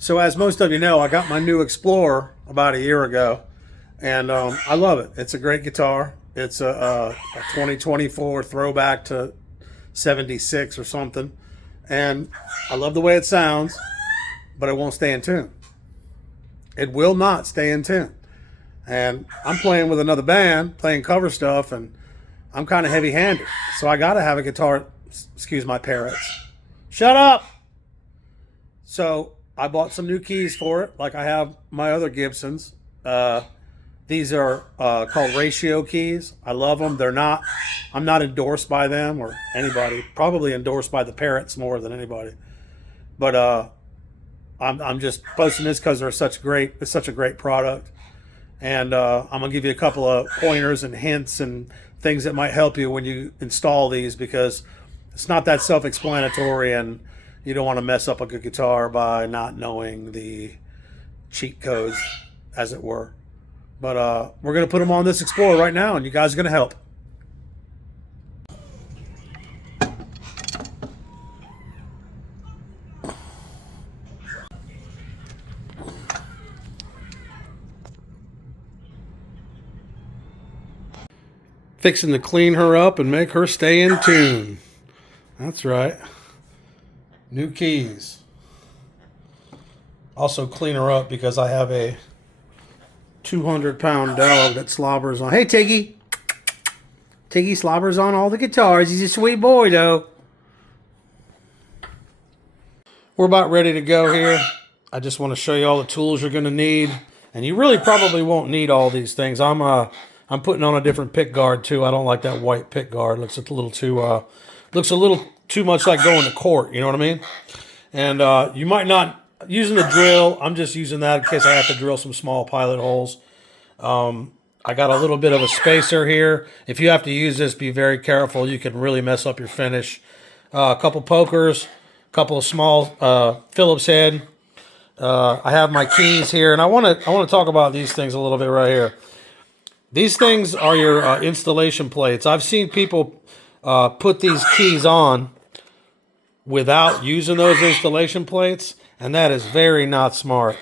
So as most of you know, I got my new Explorer about a year ago, and I love it. It's a great guitar. It's a 2024 throwback to 76 or something, and I love the way it sounds, but it won't stay in tune. It will not stay in tune. And I'm playing with another band, playing cover stuff, and I'm kind of heavy-handed, so I got to have a guitar. Excuse my parrots. Shut up. So I bought some new keys for it, like I have my other Gibsons. These are called ratio keys. I love them. They're not. I'm not endorsed by them or anybody. Probably endorsed by the parrots more than anybody. But I'm just posting this because they're such great. It's such a great product, and I'm gonna give you a couple of pointers and hints and things that might help you when you install these because it's not that self-explanatory and you don't want to mess up a good guitar by not knowing the cheat codes, as it were. But we're going to put them on this Explorer right now, and you guys are going to help. Fixing to clean her up and make her stay in tune. That's right. New keys. Also clean her up because I have a 200-pound dog that slobbers on. Hey, Tiggy. Tiggy slobbers on all the guitars. He's a sweet boy, though. We're about ready to go here. I just want to show you all the tools you're going to need. And you really probably won't need all these things. I'm putting on a different pick guard, too. I don't like that white pick guard. Looks a little too much like going to court. You know what I mean? And you might not... Using the drill, I'm just using that in case I have to drill some small pilot holes. I got a little bit of a spacer here. If you have to use this, be very careful. You can really mess up your finish. A couple pokers, a couple of small Phillips head. I have my keys here, and I want to talk about these things a little bit right here. These things are your installation plates. I've seen people put these keys on without using those installation plates, and that is very not smart.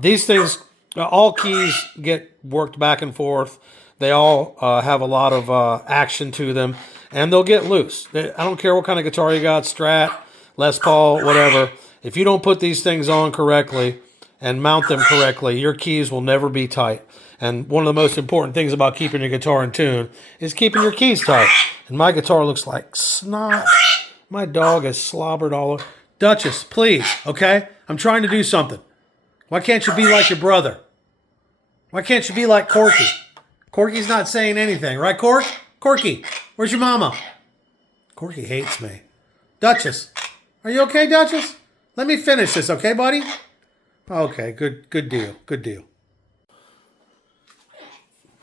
These things, all keys get worked back and forth. They all have a lot of action to them, and they'll get loose. I don't care what kind of guitar you got, Strat, Les Paul, whatever. If you don't put these things on correctly and mount them correctly, your keys will never be tight. And one of the most important things about keeping your guitar in tune is keeping your keys tight. And my guitar looks like snot. My dog is slobbered all over. Duchess, please, okay? I'm trying to do something. Why can't you be like your brother? Why can't you be like Corky? Corky's not saying anything, right, Cork? Corky, where's your mama? Corky hates me. Duchess, are you okay, Duchess? Let me finish this, okay, buddy? Okay, good deal, good deal.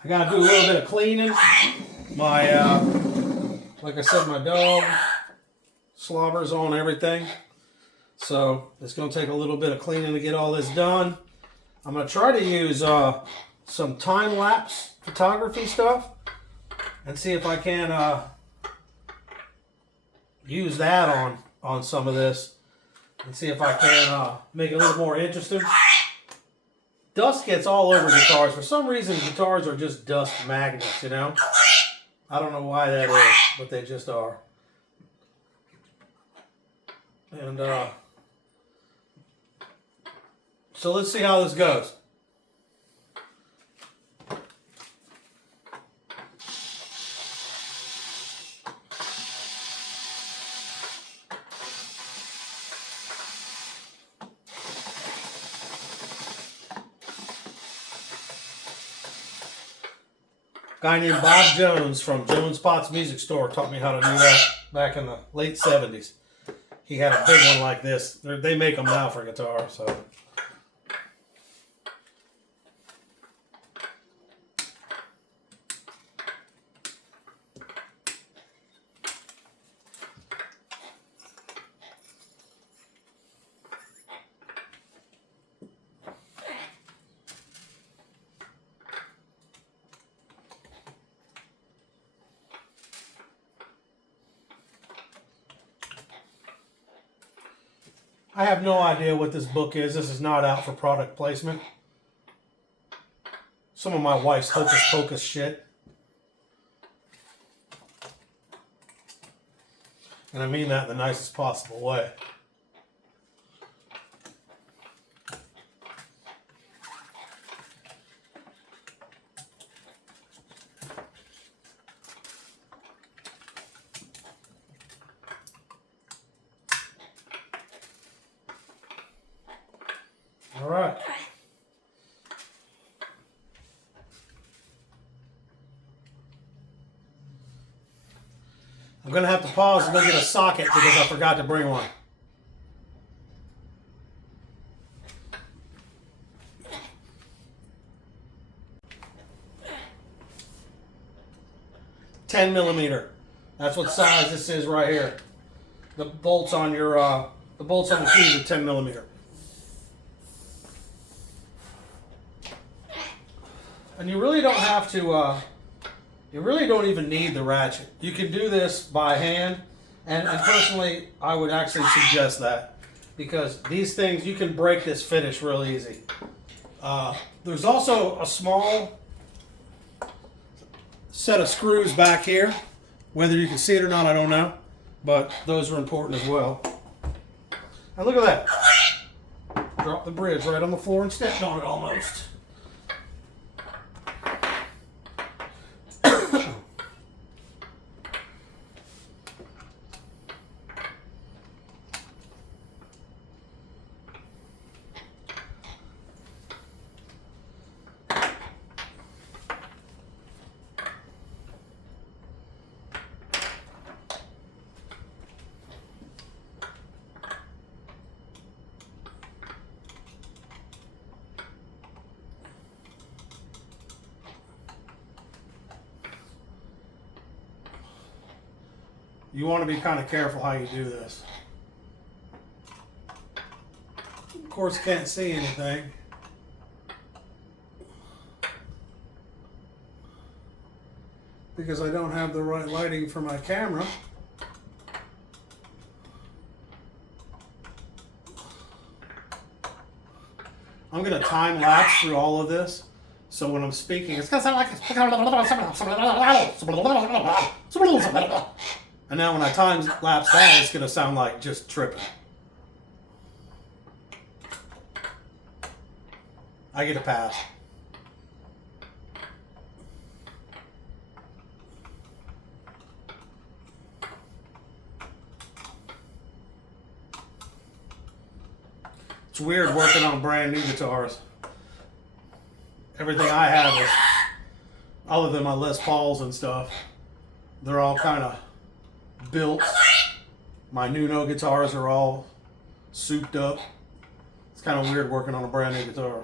I gotta do a little bit of cleaning. Like I said, my dog slobbers on everything. So it's going to take a little bit of cleaning to get all this done. I'm going to try to use some time-lapse photography stuff and see if I can use that on some of this and see if I can make it a little more interesting. Dust gets all over guitars. For some reason, guitars are just dust magnets, you know? I don't know why that is, but they just are. And so let's see how this goes. Guy named Bob Jones from Jones Potts Music Store taught me how to do that back in the late 70s. He had a big one like this. They make them now for guitar, so... I have no idea what this book is. This is not out for product placement. Some of my wife's hocus pocus shit. And I mean that in the nicest possible way. All right. I'm going to have to pause and go get a socket because I forgot to bring one. $10mm. That's what size this is right here. The bolts on your the bolts on the keys are 10mm. And you really don't have to. You really don't even need the ratchet. You can do this by hand, and personally, I would actually suggest that because these things, you can break this finish real easy. There's also a small set of screws back here. Whether you can see it or not, I don't know, but those are important as well. And look at that. Dropped the bridge right on the floor and stepped on it almost. You want to be kind of careful how you do this. Of course, can't see anything. Because I don't have the right lighting for my camera. I'm going to time lapse through all of this. So when I'm speaking, it's going to sound like... And now when I time lapse that, it's going to sound like just tripping. I get a pass. It's weird working on brand new guitars. Everything I have is, other than my Les Pauls and stuff, they're all kind of built. My Nuno guitars are all souped up. It's kind of weird working on a brand new guitar.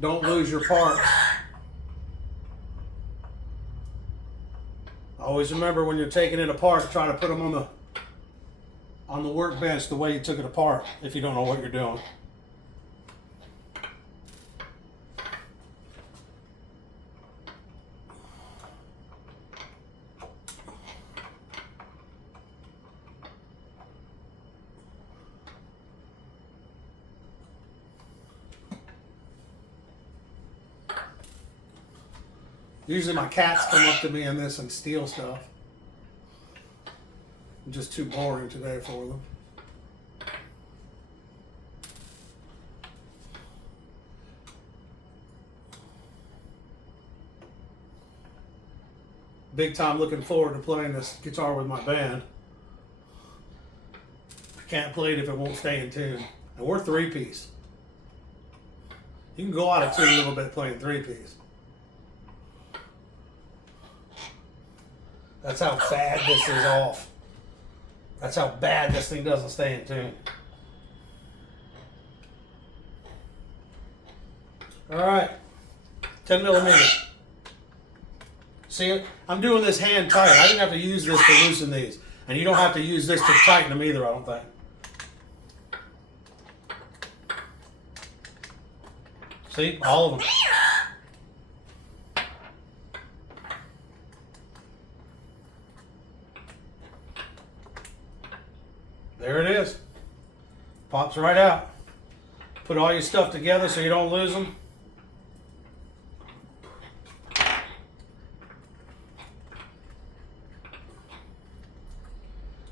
Don't lose your parts. Always remember when you're taking it apart, try to put them on the workbench the way you took it apart if you don't know what you're doing. Usually my cats come up to me in this and steal stuff. I'm just too boring today for them. Big time looking forward to playing this guitar with my band. I can't play it if it won't stay in tune. And we're three-piece. You can go out of tune a little bit playing three-piece. That's how bad this is off. That's how bad this thing doesn't stay in tune. All right, 10 millimeters. See it? I'm doing this hand tight. I didn't have to use this to loosen these. And you don't have to use this to tighten them either, I don't think. See? All of them. There it is. Pops right out. Put all your stuff together so you don't lose them.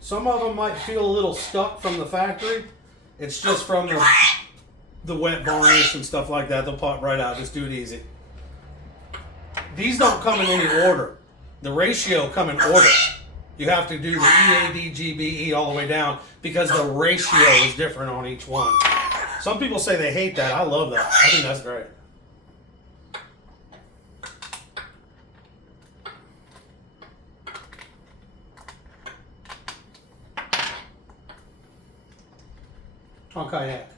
Some of them might feel a little stuck from the factory. It's just from the wet varnish and stuff like that. They'll pop right out. Just do it easy. These don't come in any order. The ratio come in order. You have to do the EADGBE all the way down because the ratio is different on each one. Some people say they hate that. I love that. I think that's great. On kayak.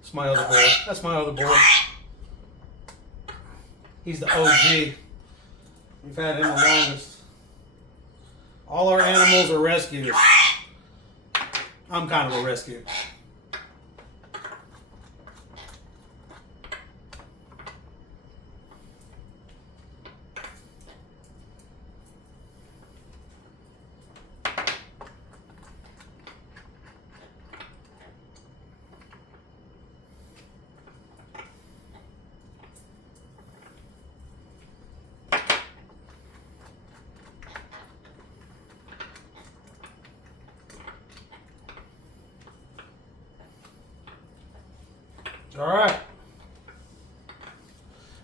It's my other boy. That's my other boy. He's the OG. We've had him the longest. All our animals are rescues. I'm kind of a rescue. All right.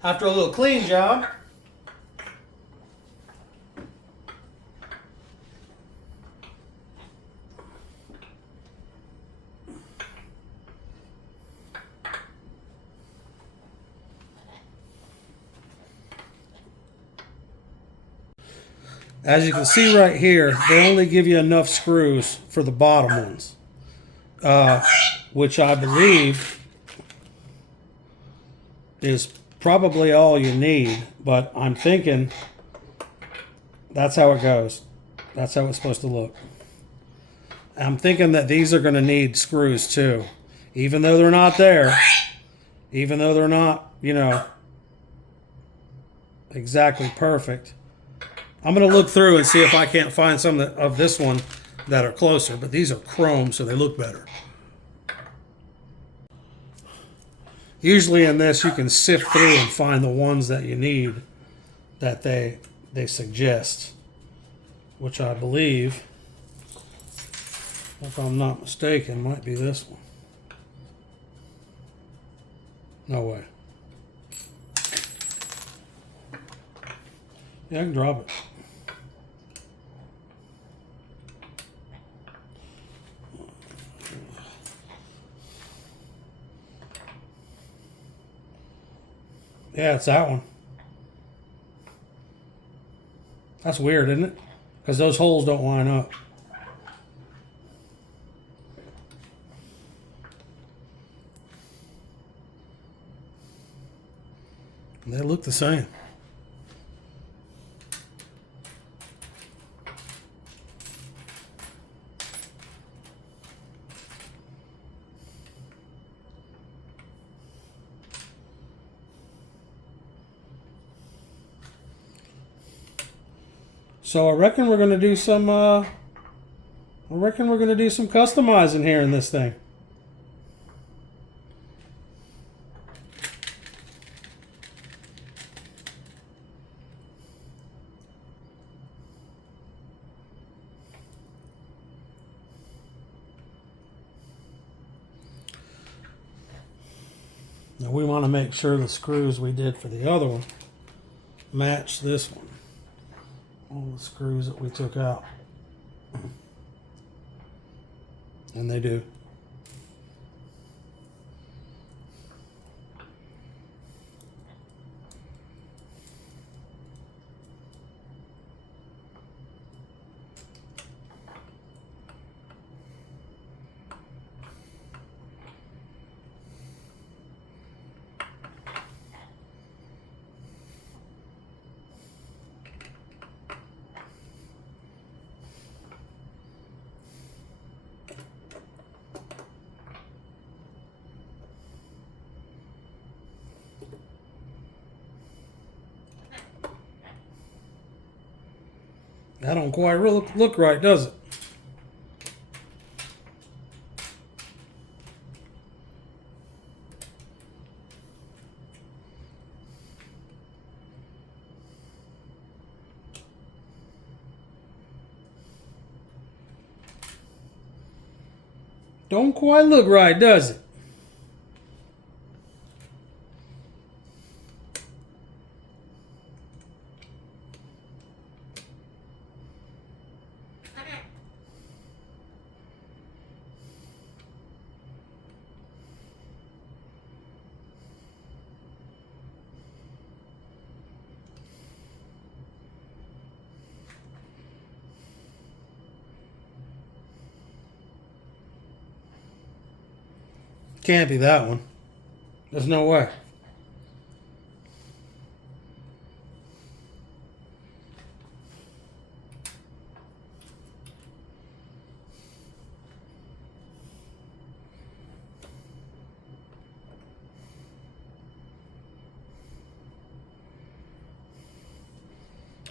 After a little clean job, as you can see right here, they only give you enough screws for the bottom ones, which I believe is probably all you need, but I'm thinking that's how it goes. That's how it's supposed to look. I'm thinking that these are going to need screws too, even though they're not there, even though they're not, you know, exactly perfect. I'm going to look through and see if I can't find some of this one that are closer, but these are chrome, so they look better. Usually in this, you can sift through and find the ones that you need that they suggest, which I believe, if I'm not mistaken, might be this one. No way. Yeah, I can drop it. Yeah, it's that one. That's weird, isn't it? Because those holes don't line up. They look the same. So I reckon we're gonna do some. Customizing here in this thing. Now we want to make sure the screws we did for the other one match this one. All the screws that we took out. And they do. That don't quite look right, does it? Don't quite look right, does it? Can't be that one. There's no way.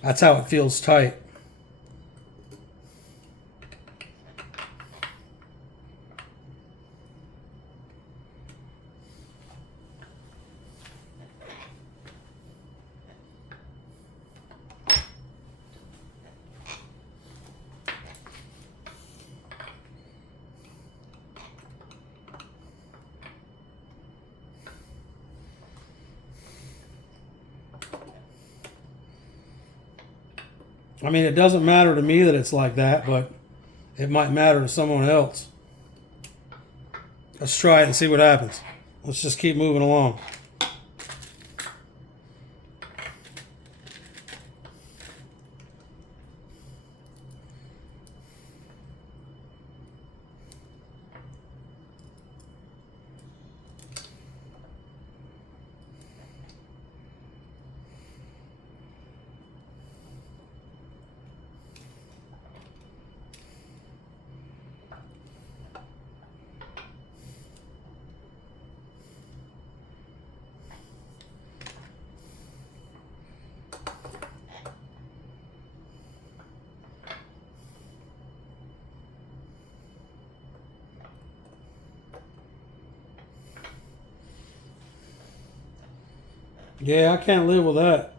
That's how it feels tight. I mean, it doesn't matter to me that it's like that, but it might matter to someone else. Let's try it and see what happens. Let's just keep moving along. Yeah, I can't live with that.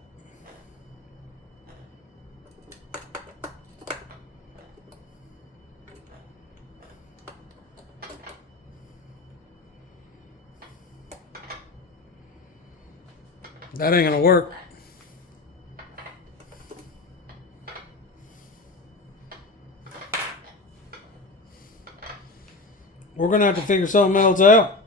That ain't gonna work. We're gonna have to figure something else out.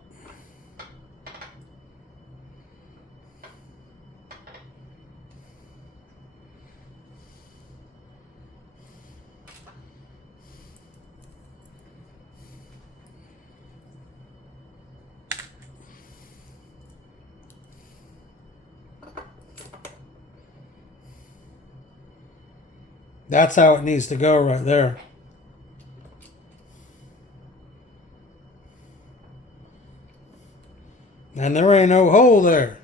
That's how it needs to go right there. And there ain't no hole there.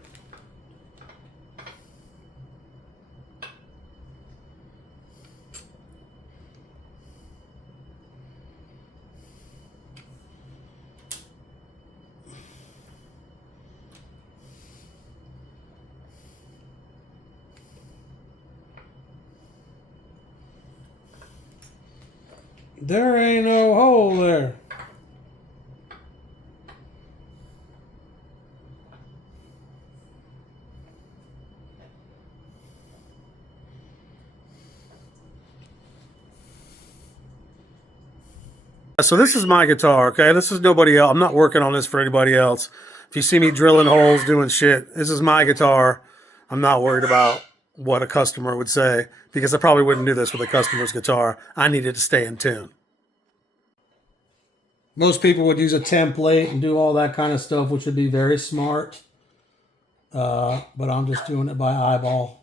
There ain't no hole there. So this is my guitar, okay? This is nobody else. I'm not working on this for anybody else. If you see me drilling holes, doing shit, this is my guitar. I'm not worried about what a customer would say because I probably wouldn't do this with a customer's guitar. I need it to stay in tune. Most people would use a template and do all that kind of stuff, which would be very smart. But I'm just doing it by eyeball.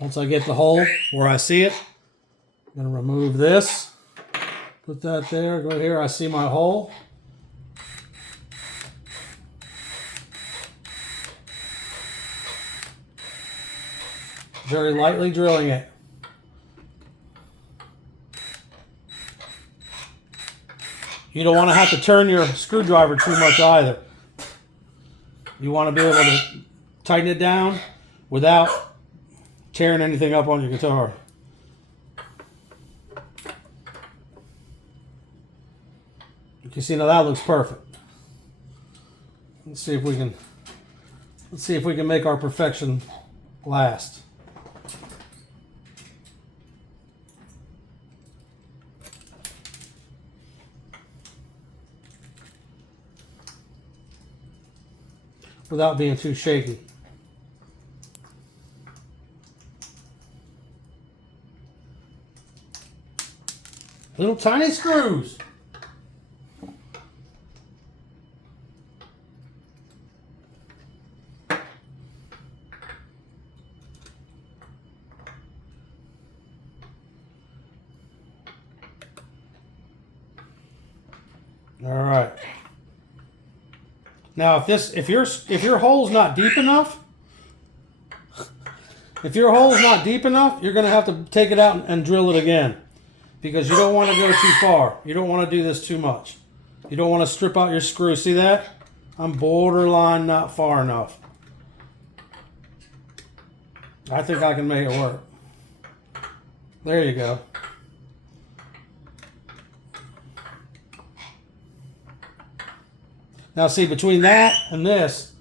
Once I get the hole where I see it, I'm going to remove this. Put that there. Go here. I see my hole. Very lightly drilling it. You don't want to have to turn your screwdriver too much either. You want to be able to tighten it down without tearing anything up on your guitar. You can see now that looks perfect. Let's see if we can make our perfection last. Without being too shaky. Little tiny screws. All right. Now, if your hole's not deep enough, you're going to have to take it out and drill it again, because you don't want to go too far. You don't want to do this too much. You don't want to strip out your screw. See that? I'm borderline not far enough. I think I can make it work. There you go. Now see, between that and this,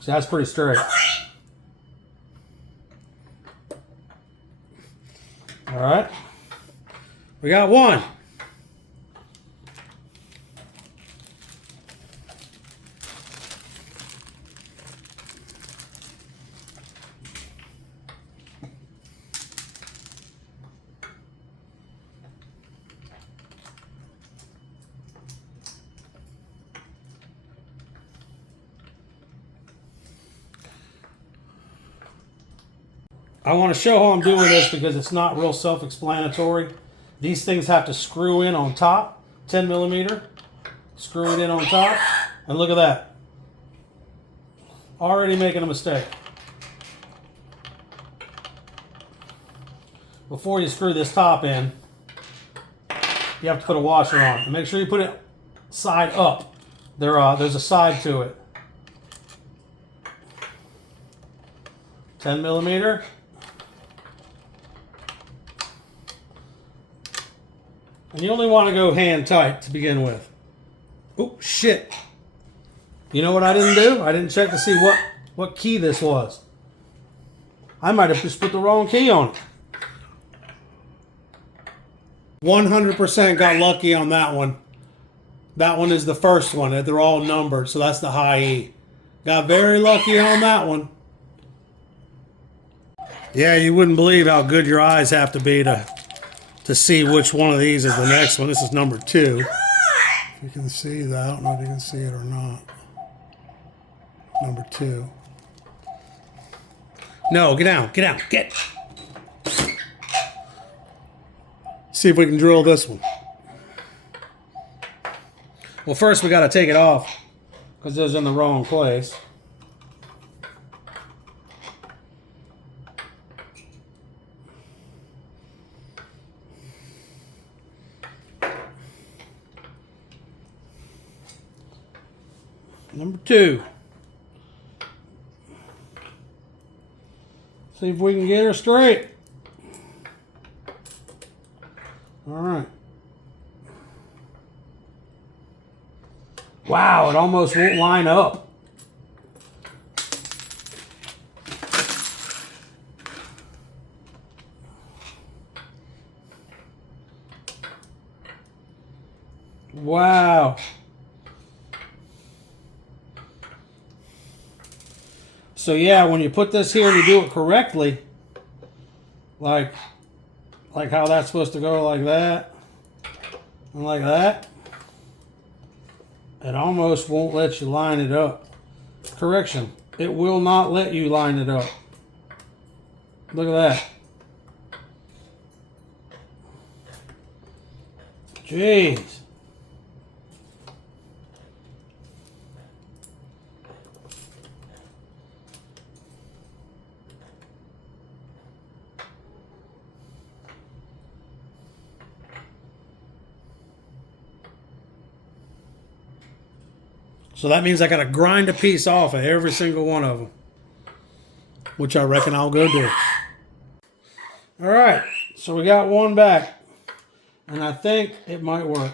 see, that's pretty straight. All right, we got one. I want to show how I'm doing this because it's not real self-explanatory. These things have to screw in on top, 10 millimeter. Screw it in on top, and look at that. Already making a mistake. Before you screw this top in, you have to put a washer on. And make sure you put it side up. There's a side to it. 10 millimeter. And you only want to go hand tight to begin with. Oh, shit. You know what I didn't do? I didn't check to see what key this was. I might have just put the wrong key on it. 100% got lucky on that one. That one is the first one. They're all numbered, so that's the high E. Got very lucky on that one. Yeah, you wouldn't believe how good your eyes have to be to see which one of these is the next one. This is number 2. If you can see that. I don't know if you can see it or not. Number 2. No, get down, get down, get. See if we can drill this one. Well, first we got to take it off because it was in the wrong place. Number 2. See if we can get her straight. All right. Wow, it almost won't line up. Wow. So yeah, when you put this here and you do it correctly, like how that's supposed to go, like that, and like that, it almost won't let you line it up. Correction, it will not let you line it up. Look at that. Jeez. So that means I got to grind a piece off of every single one of them, which I reckon I'll go do. All right, so we got one back, and I think it might work.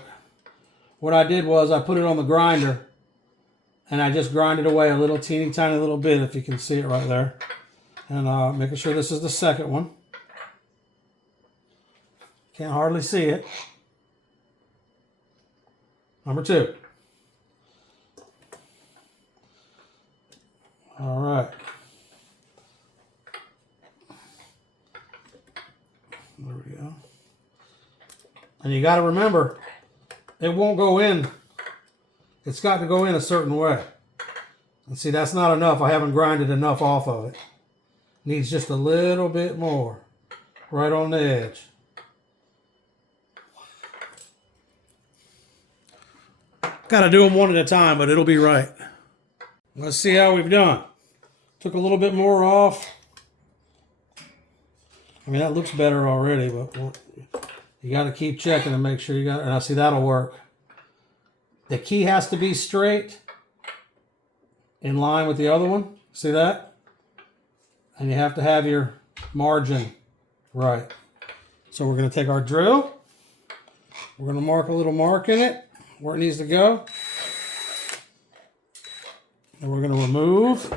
What I did was I put it on the grinder, and I just grinded away a little teeny tiny little bit, if you can see it right there. And making sure this is the second one. Can't hardly see it. Number 2. All right. There we go. And you got to remember, it won't go in. It's got to go in a certain way. And see, that's not enough. I haven't grinded enough off of it. Needs just a little bit more. Right on the edge. Got to do them one at a time, but it'll be right. Let's see how we've done. Took a little bit more off. I mean, that looks better already, but you got to keep checking and make sure you got it. And I see that'll work. The key has to be straight in line with the other one. See that? And you have to have your margin right. So we're going to take our drill. We're going to mark a little mark in it where it needs to go. And we're going to remove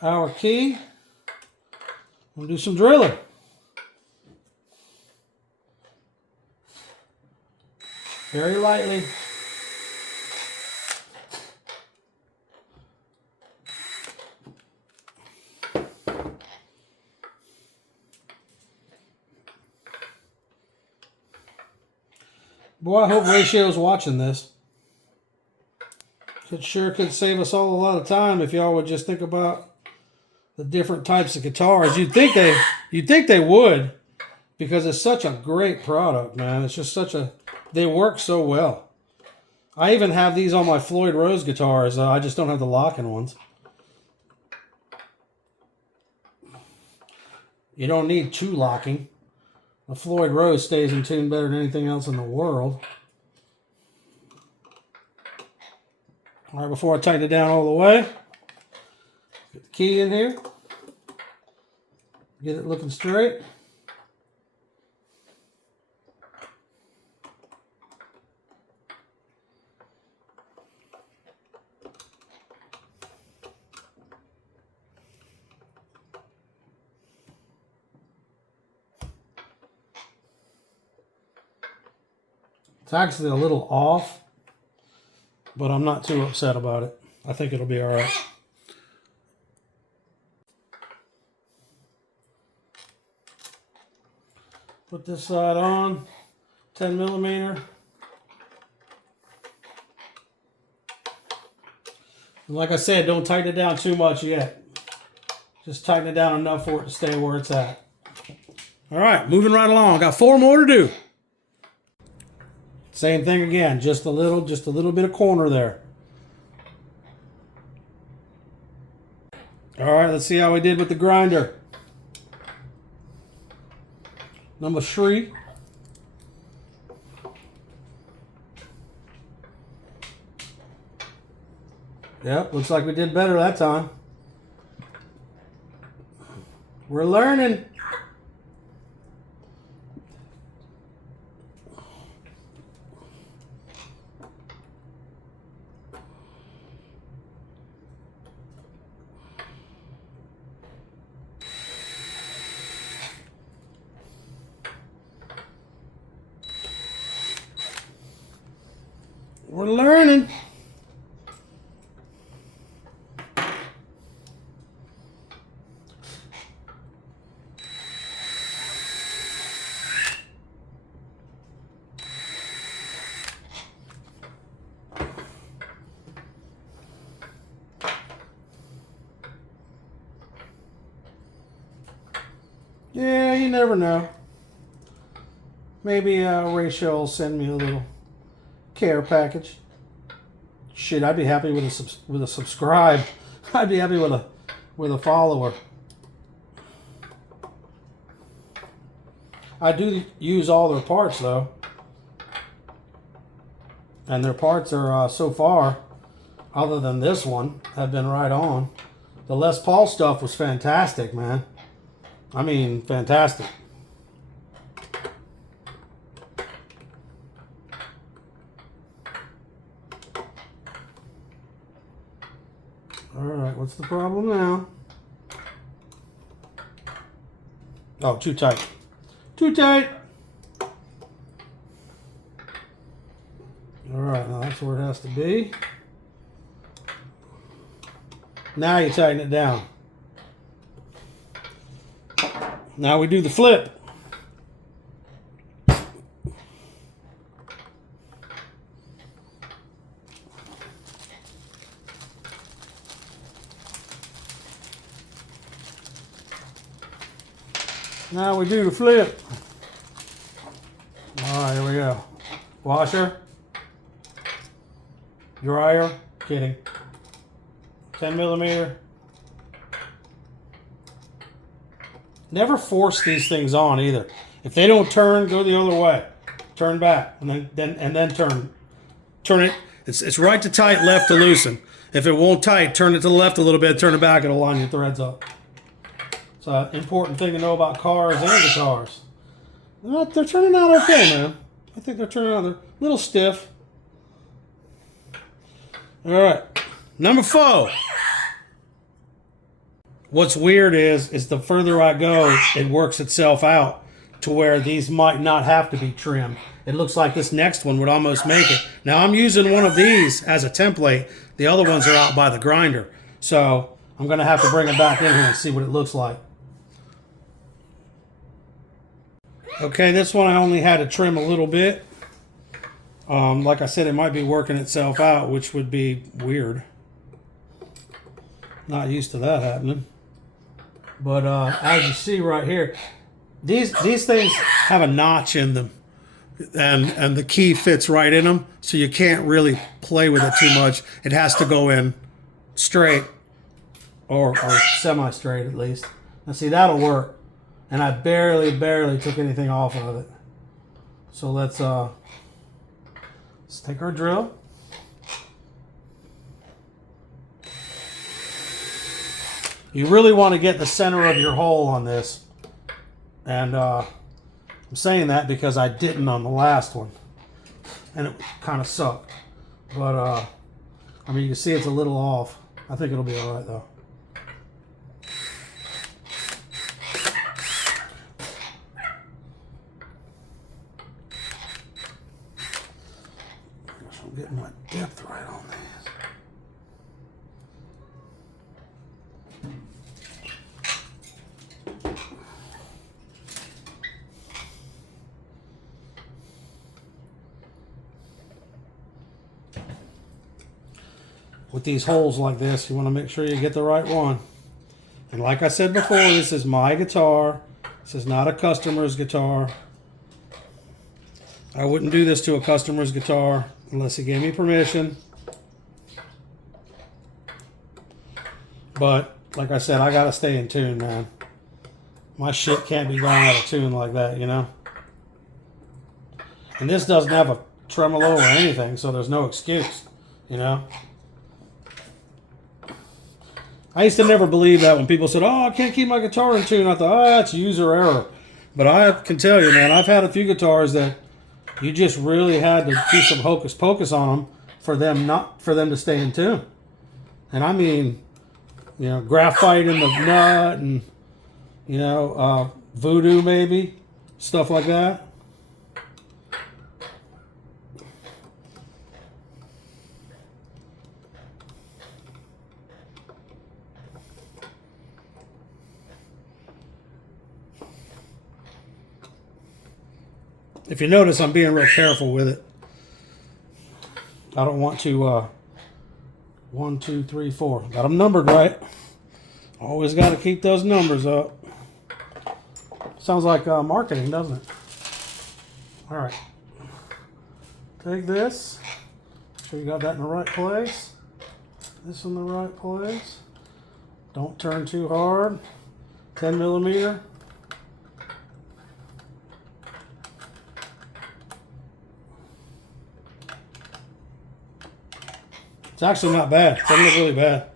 our key and do some drilling. Very lightly. Boy, I hope Ratio's watching this. It sure could save us all a lot of time if y'all would just think about the different types of guitars. You'd think they would, because it's such a great product, man. It's just they work so well. I even have these on my Floyd Rose guitars. I just don't have the locking ones. You don't need 2 locking. The Floyd Rose stays in tune better than anything else in the world. All right, before I tighten it down all the way, get the key in here. Get it looking straight. It's actually a little off, but I'm not too upset about it. I think it'll be all right. Put this side on, 10 millimeter. And like I said, don't tighten it down too much yet. Just tighten it down enough for it to stay where it's at. All right, moving right along. Got 4 more to do. Same thing again, just a little bit of corner there. All right, let's see how we did with the grinder. Number 3. Yep, looks like we did better that time. We're learning. We're learning. Yeah, you never know. Maybe Rachel will send me a little care package. Shit, I'd be happy with a subscribe. I'd be happy with a follower. I do use all their parts though, and their parts are so far other than this one, have been right on. The Les Paul stuff was fantastic, man. I mean, fantastic. All right, what's the problem now? Oh, too tight. Too tight. All right, now that's where it has to be. Now you tighten it down. Now we do the flip. Now we do the flip. All right, here we go. Washer. Dryer. Kidding. 10 millimeter. Never force these things on either. If they don't turn, go the other way. Turn back and then turn. Turn it. It's right to tight, left to loosen. If it won't tight, turn it to the left a little bit. Turn it back. It'll line your threads up. It's an important thing to know about cars and guitars. They're turning out okay, man. I think they're turning out. They're a little stiff. All right, number 4. What's weird is the further I go, it works itself out to where these might not have to be trimmed. It looks like this next one would almost make it. Now I'm using one of these as a template. The other ones are out by the grinder. So I'm gonna have to bring it back in here and see what it looks like. Okay, this one I only had to trim a little bit. Like I said, it might be working itself out, which would be weird. Not used to that happening. But as you see right here, these things have a notch in them, and the key fits right in them, so you can't really play with it too much. It has to go in straight, or semi-straight at least. Now see, that'll work. And I barely took anything off of it. So let's take our drill. You really want to get the center of your hole on this. And I'm saying that because I didn't on the last one. And it kind of sucked. But, I mean, you can see it's a little off. I think it'll be all right, though. I'm getting my depth right on these. With these holes like this, you want to make sure you get the right one. And like I said before, this is my guitar. This is not a customer's guitar. I wouldn't do this to a customer's guitar unless he gave me permission. But like I said, I gotta stay in tune, man. My shit can't be going out of tune like that, you know? And this doesn't have a tremolo or anything, so there's no excuse, you know? I used to never believe that when people said, oh, I can't keep my guitar in tune. I thought, oh, that's user error. But I can tell you, man, I've had a few guitars that you just really had to do some hocus pocus on them for them to stay in tune. And I mean, you know, graphite in the nut and, you know, voodoo maybe, stuff like that. If you notice, I'm being real careful with it. I don't want to, 1, 2, 3, 4. Got them numbered right. Always got to keep those numbers up. Sounds like marketing, doesn't it? All right. Take this. Make sure you got that in the right place. This in the right place. Don't turn too hard. 10 millimeter. It's actually not bad. It doesn't look really bad.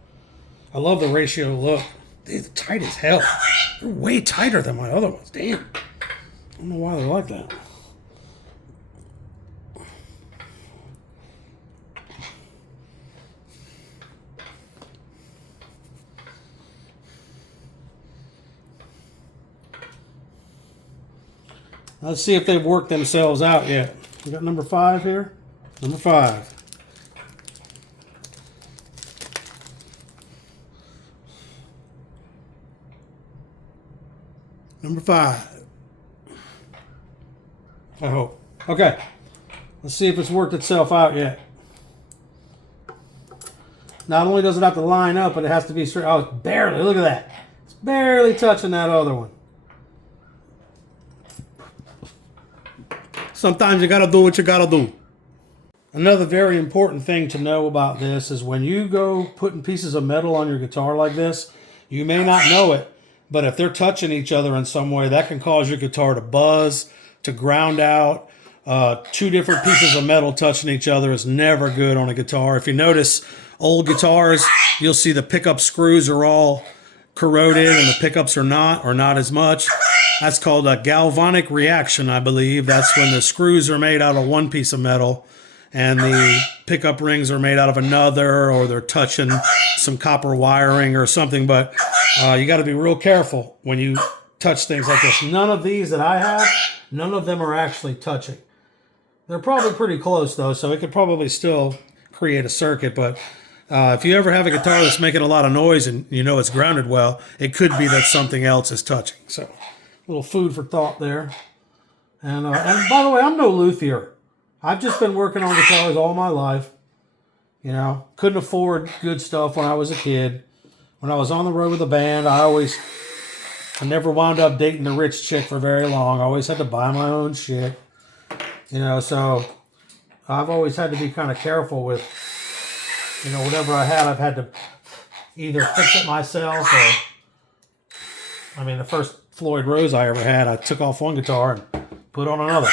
I love the ratio look. They're tight as hell. They're way tighter than my other ones. Damn. I don't know why they're like that. Let's see if they've worked themselves out yet. We got number 5 here. Number 5. Number 5. I hope. Okay. Let's see if it's worked itself out yet. Not only does it have to line up, but it has to be straight. Oh, it's barely. Look at that. It's barely touching that other one. Sometimes you gotta do what you gotta do. Another very important thing to know about this is when you go putting pieces of metal on your guitar like this, you may not know it, but if they're touching each other in some way, that can cause your guitar to buzz, to ground out. 2 different pieces of metal touching each other is never good on a guitar. If you notice old guitars, you'll see the pickup screws are all corroded and the pickups are not, or not as much. That's called a galvanic reaction, I believe. That's when the screws are made out of one piece of metal and the pickup rings are made out of another, or they're touching some copper wiring or something. But you got to be real careful when you touch things like this. None of these that I have, none of them are actually touching. They're probably pretty close though, so it could probably still create a circuit. But if you ever have a guitar that's making a lot of noise and you know it's grounded well, it could be that something else is touching. So little food for thought there. And by the way, I'm no luthier. I've just been working on guitars all my life. You know, couldn't afford good stuff when I was a kid. When I was on the road with a band, I never wound up dating the rich chick for very long. I always had to buy my own shit. You know, so I've always had to be kind of careful with, you know, whatever I had, I've had to either fix it myself or, I mean, the first Floyd Rose I ever had, I took off one guitar and put on another.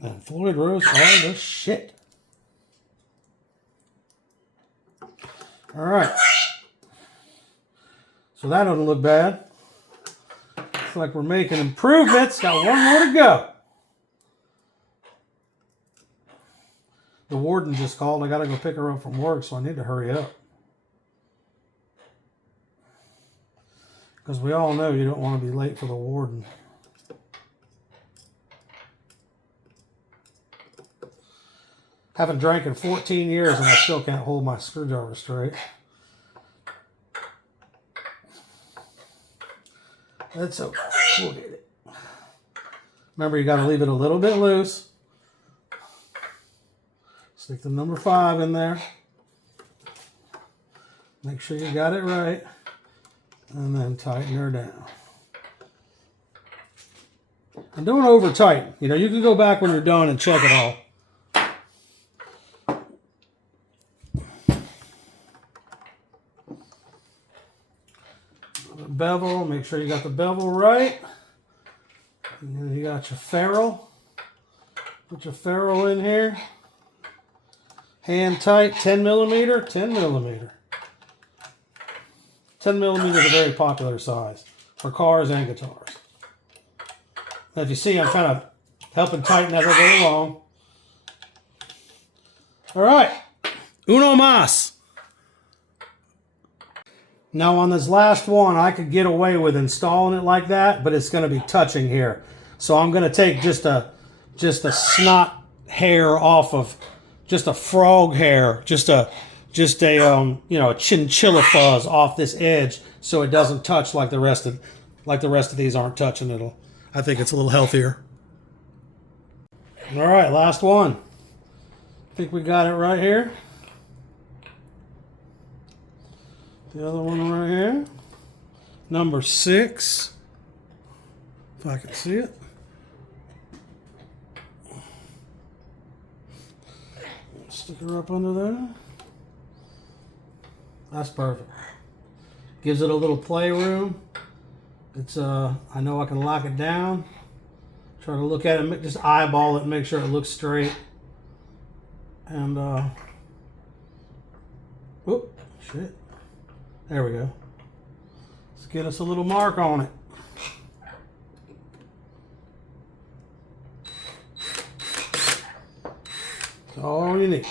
And Floyd Rose are the shit. All right. So that doesn't look bad. Looks like we're making improvements. Got one more to go. The warden just called. I got to go pick her up from work, so I need to hurry up. Because we all know you don't want to be late for the warden. Haven't drank in 14 years and I still can't hold my screwdriver straight. That's okay. We'll get it. Remember, you got to leave it a little bit loose. Stick the number 5 in there. Make sure you got it right. And then tighten her down. And don't over tighten. You know, you can go back when you're done and check it all. Bevel, make sure you got the bevel right. And then you got your ferrule. Put your ferrule in here. Hand tight, 10 millimeter, 10 millimeter. 10 millimeter is a very popular size for cars and guitars. Now, if you see, I'm kind of helping tighten as I go along. All right, uno más. Now on this last one, I could get away with installing it like that, but it's going to be touching here. So I'm going to take just a snot hair off of, just a frog hair, just a you know, a chinchilla fuzz off this edge, so it doesn't touch like the rest of these aren't touching. I think it's a little healthier. All right, last one. I think we got it right here. The other one right here. Number 6. If I can see it. Stick her up under there. That's perfect. Gives it a little playroom. It's I know I can lock it down. Try to look at it, just eyeball it, and make sure it looks straight. And Oop, shit. There we go. Let's get us a little mark on it. That's all you need.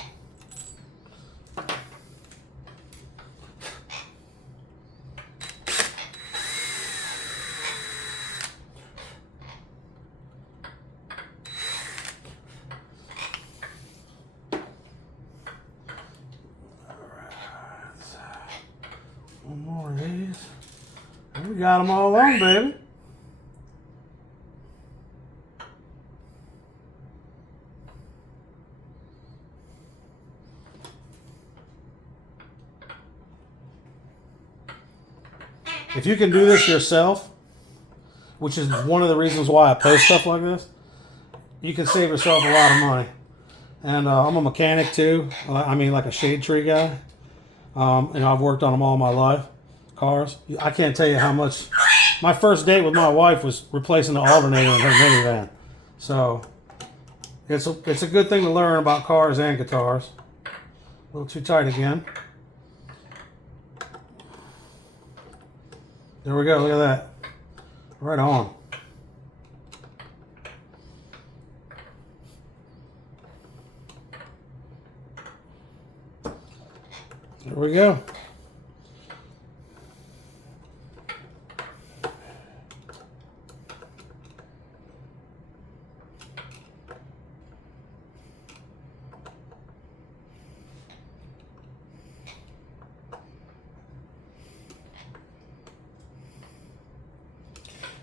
One more of these. And we got them all on, baby. If you can do this yourself, which is one of the reasons why I post stuff like this, you can save yourself a lot of money. And I'm a mechanic too. I mean, like a shade tree guy. And I've worked on them all my life. Cars. I can't tell you how much. My first date with my wife was replacing the alternator in her minivan. So it's a good thing to learn about cars and guitars. A little too tight again. There we go. Look at that. Right on. There we go.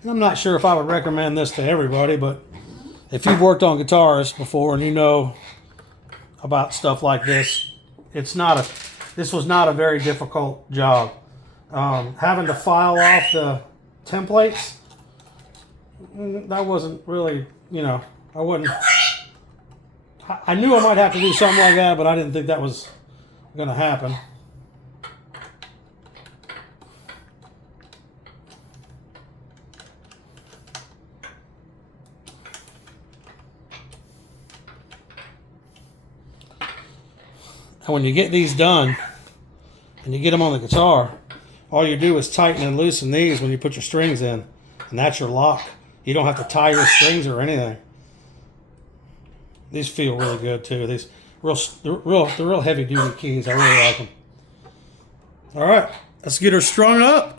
And I'm not sure if I would recommend this to everybody, but if you've worked on guitars before and you know about stuff like this, this was not a very difficult job. Having to file off the templates, that wasn't really, I knew I might have to do something like that, but I didn't think that was going to happen. And when you get these done and you get them on the guitar, all you do is tighten and loosen these when you put your strings in, and that's your lock. You don't have to tie your strings or anything. These feel really good too. They're real heavy duty keys. I really like them. All right, let's get her strung up.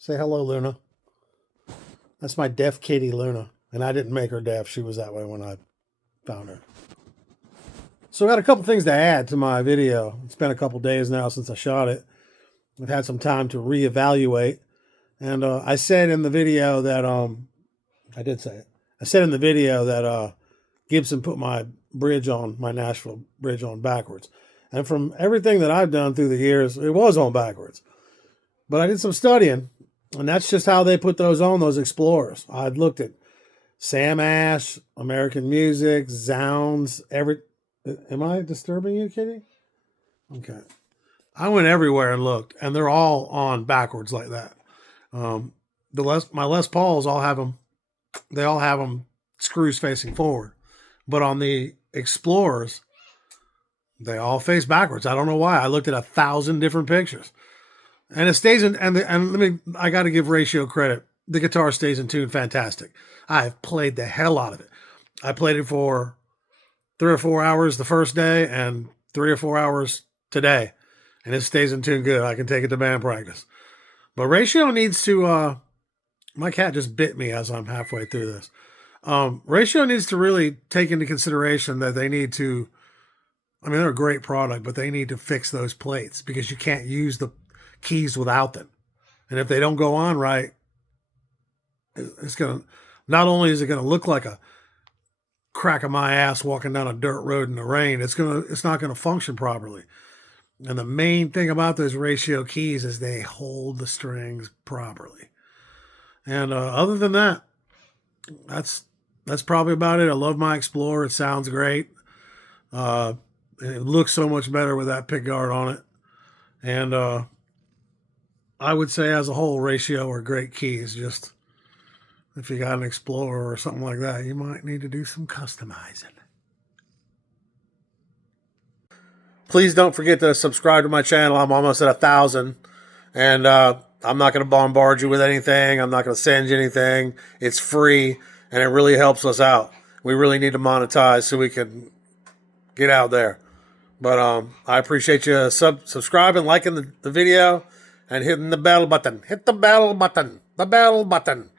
Say hello, Luna. That's my deaf kitty, Luna. And I didn't make her deaf. She was that way when I found her. So I got a couple things to add to my video. It's been a couple days now since I shot it. I've had some time to reevaluate. And I said in the video that, I did say it. I said in the video that Gibson put my bridge on, my Nashville bridge on backwards. And from everything that I've done through the years, it was on backwards. But I did some studying, and that's just how they put those on, those Explorers. I'd looked at Sam Ash, American Music, Zounds, Am I disturbing you, Kitty? Okay. I went everywhere and looked, and they're all on backwards like that. My Les Pauls all have them. They all have them screws facing forward, but on the Explorers, they all face backwards. I don't know why. I looked at 1,000 different pictures, and it stays in. I got to give Ratio credit. The guitar stays in tune, fantastic. I've played the hell out of it. I played it for 3 or 4 hours the first day and 3 or 4 hours today, and it stays in tune good. I can take it to band practice. But Ratio needs to, my cat just bit me as I'm halfway through this. Ratio needs to really take into consideration that they need to, they're a great product, but they need to fix those plates because you can't use the keys without them. And if they don't go on right, it's going to, not only is it going to look like a crack of my ass walking down a dirt road in the rain, it's not going to function properly. And the main thing about those Ratio keys is they hold the strings properly. And other than that, that's probably about it. I love my Explorer. It sounds great. It looks so much better with that pickguard on it. And I would say as a whole, Ratio are great keys. Just if you got an Explorer or something like that, you might need to do some customizing. Please don't forget to subscribe to my channel. I'm almost at 1,000. And I'm not going to bombard you with anything. I'm not going to send you anything. It's free, and it really helps us out. We really need to monetize so we can get out there. But I appreciate you subscribing, liking the video, and hitting the bell button. Hit the bell button. The bell button.